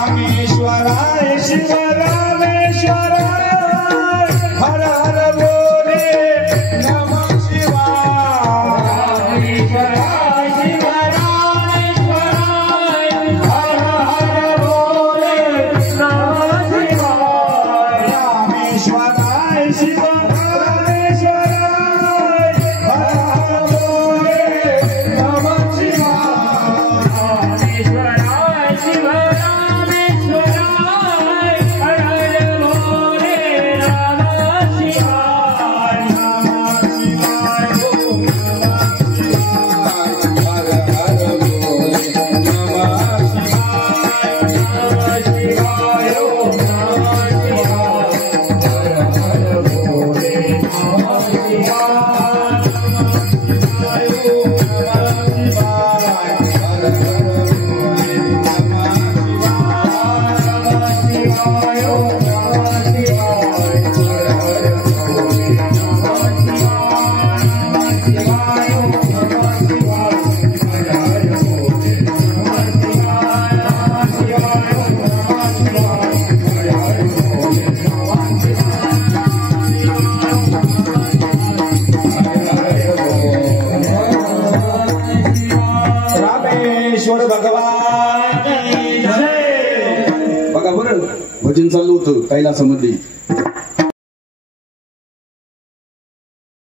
रामेश्वराय शिव रामेश्वराय हर हर बोले नमः शिवाय रामेश्वराय शिव रामेश्वराय हर हर बोले नमः शिवाय रामेश्वराय शिव रामेश्वराय हर हर बोले नमः शिवाय रामेश्वराय शिव रामेश्वर भगवान जय। बघा बरं भजन चालू होतं कैलासामध्ये.